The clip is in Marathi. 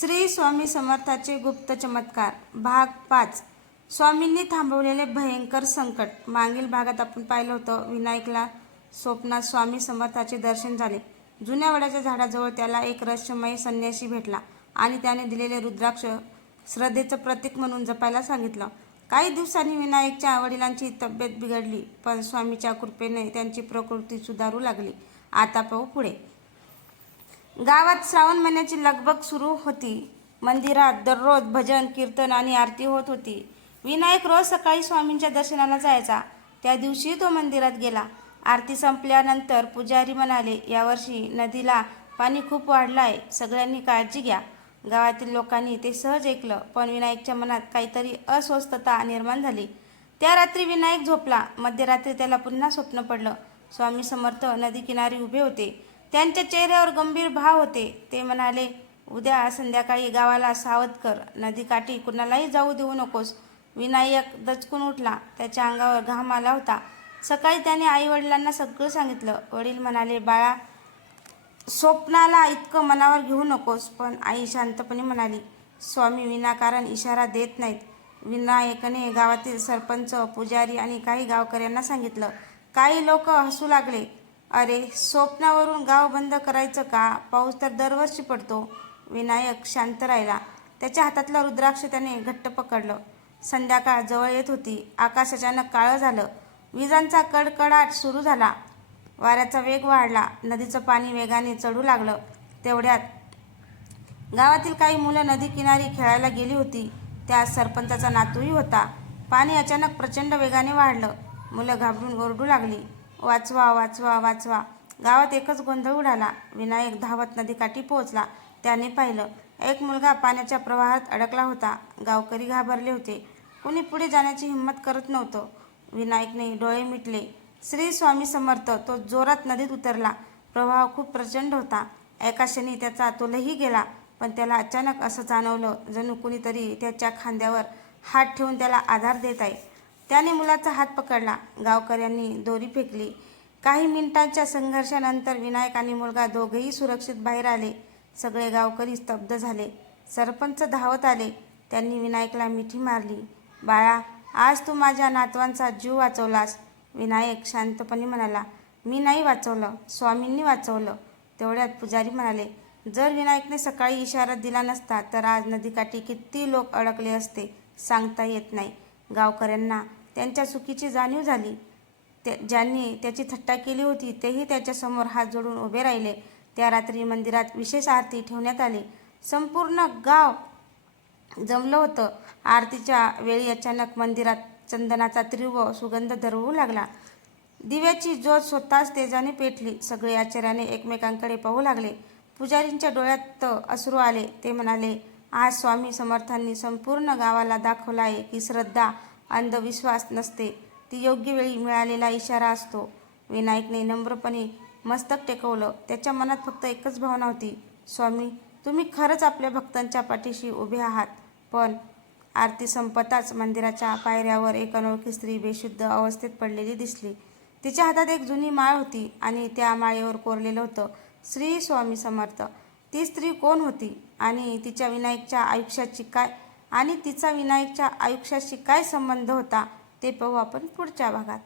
श्री स्वामी समर्थाचे गुप्त चमत्कार भाग 5. स्वामींनी थांबवलेले भयंकर संकट. मागील भागात आपण पाहिलं होतं, विनायकला स्वप्नात स्वामी समर्थाचे दर्शन झाले. जुन्या वडाच्या झाडाजवळ त्याला एक रहस्यमय संन्यासी भेटला आणि त्याने दिलेले रुद्राक्ष श्रद्धेचं प्रतीक म्हणून जपायला सांगितलं. काही दिवसांनी विनायकच्या वडिलांची तब्येत बिघडली, पण स्वामीच्या कृपेने त्यांची प्रकृती सुधारू लागली. आता पाहू पुढे. गावात श्रावण महिन्याची लगबग सुरू होती. मंदिरात दररोज भजन, कीर्तन आणि आरती होत होती. विनायक रोज सकाळी स्वामींच्या दर्शनाला जायचा. त्या दिवशी तो मंदिरात गेला. आरती संपल्यानंतर पुजारी म्हणाले, यावर्षी नदीला पाणी खूप वाढलं आहे, सगळ्यांनी काळजी घ्या. गावातील लोकांनी ते सहज ऐकलं, पण विनायकच्या मनात काहीतरी अस्वस्थता निर्माण झाली. त्या रात्री विनायक झोपला. मध्यरात्री त्याला पुन्हा स्वप्न पडलं. स्वामी समर्थ नदीकिनारी उभे होते. त्यांच्या चेहऱ्यावर गंभीर भाव होते. ते म्हणाले, उद्या संध्याकाळी गावाला सावध कर, नदीकाठी कुणालाही जाऊ देऊ नकोस. विनायक दचकून उठला. त्याच्या अंगावर घाम आला होता. सकाळी त्याने आईवडिलांना सगळं सांगितलं. वडील म्हणाले, बाळा, स्वप्नाला इतकं मनावर घेऊ नकोस. पण आई शांतपणे म्हणाली, स्वामी विनाकारण इशारा देत नाहीत. विनायकने गावातील सरपंच, पुजारी आणि काही गावकऱ्यांना सांगितलं. काही लोक हसू लागले. अरे, स्वप्नावरून गाव बंद करायचं का? पाऊस तर दरवर्षी पडतो. विनायक शांत राहिला. त्याच्या हातातलं रुद्राक्ष त्याने घट्ट पकडलं. संध्याकाळ जवळ येत होती. आकाश अचानक काळं झालं. विजांचा कडकडाट सुरू झाला. वाऱ्याचा वेग वाढला. नदीचं पाणी वेगाने चढू लागलं. तेवढ्यात गावातील काही मुलं नदीकिनारी खेळायला गेली होती. त्यात सरपंचाचा नातूही होता. पाणी अचानक प्रचंड वेगाने वाढलं. मुलं घाबरून ओरडू लागली, वाचवा, वाचवा, वाचवा. गावात एकच गोंधळ उडाला. विनायक धावत नदीकाठी पोहोचला. त्याने पाहिलं, एक मुलगा पाण्याच्या प्रवाहात अडकला होता. गावकरी घाबरले होते. कोणी पुढे जाण्याची हिंमत करत नव्हतं. विनायकने डोळे मिटले. श्री स्वामी समर्थ. तो जोरात नदीत उतरला. प्रवाह खूप प्रचंड होता. एका क्षणी त्याचा तोलही गेला. पण त्याला अचानक असं जाणवलं, जणू कुणीतरी त्याच्या खांद्यावर हात ठेवून त्याला आधार देत आहे. त्याने मुलाचा हात पकडला. गावकऱ्यांनी दोरी फेकली. काही मिनिटांच्या संघर्षानंतर विनायक आणि मुलगा दोघेही सुरक्षित बाहेर आले. सगळे गावकरी स्तब्ध झाले. सरपंच धावत आले. त्यांनी विनायकला मिठी मारली. बाळा, आज तू माझ्या नातवांचा जीव वाचवलास. विनायक शांतपणे म्हणाला, मी नाही वाचवलं, स्वामींनी वाचवलं. तेवढ्यात पुजारी म्हणाले, जर विनायकने सकाळी इशारा दिला नसता तर आज नदीकाठी किती लोक अडकले असते, सांगता येत नाही. गावकऱ्यांना त्यांच्या चुकीची जाणीव झाली. ज्यांनी त्याची थट्टा केली होती तेही त्याच्यासमोर हात जोडून उभे राहिले. त्या रात्री मंदिरात विशेष आरती ठेवण्यात आली. संपूर्ण गाव जमलं होतं. आरतीच्या वेळी अचानक मंदिरात चंदनाचा तीव्र सुगंध दरवळू लागला. दिव्याची ज्योत स्वतःच तेजाने पेटली. सगळे आश्चर्याने एकमेकांकडे पाहू लागले. पुजारींच्या डोळ्यात अश्रू आले. ते म्हणाले, आज स्वामी समर्थांनी संपूर्ण गावाला दाखवलं आहे की श्रद्धा अंधविश्वास नसते, ती योग्य वेळी मिळालेला इशारा असतो. विनायकने नम्रपणे मस्तक टेकवलं. त्याच्या मनात फक्त एकच भावना होती, स्वामी, तुम्ही खरंच आपल्या भक्तांच्या पाठीशी उभे आहात. पण आरती संपताच मंदिराच्या पायऱ्यावर एक अनोळखी स्त्री बेशुद्ध अवस्थेत पडलेली दिसली. तिच्या हातात एक जुनी माळ होती आणि त्या माळेवर कोरलेलं होतं, श्री स्वामी समर्थ. ती स्त्री कोण होती आणि तिचा विनायकच्या आयुष्याशी काय संबंध होता, ते पाहू आपण पुढच्या भागात.